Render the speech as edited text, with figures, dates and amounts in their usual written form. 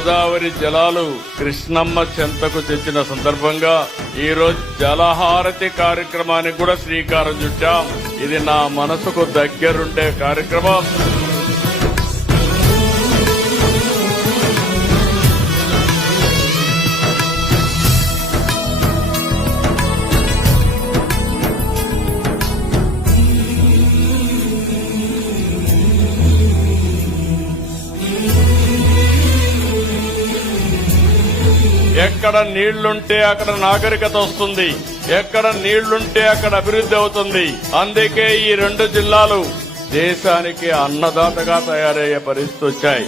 గోదావరి జలాలు కృష్ణమ్మ చెంతకు తెచ్చిన సందర్భంగా ఈ రోజు జలహారతి కార్యక్రమానికి కూడా శ్రీకారం చుట్టాం. ఇది నా మనసుకు దగ్గరుండే కార్యక్రమం. ఎక్కడ నీళ్లుంటే అక్కడ నాగరికత వస్తుంది, ఎక్కడ నీళ్లుంటే అక్కడ అభివృద్ధి అవుతుంది. అందుకే ఈ 2 జిల్లాలు దేశానికి అన్నదాతగా తయారయ్యే పరిస్థితి వచ్చాయి.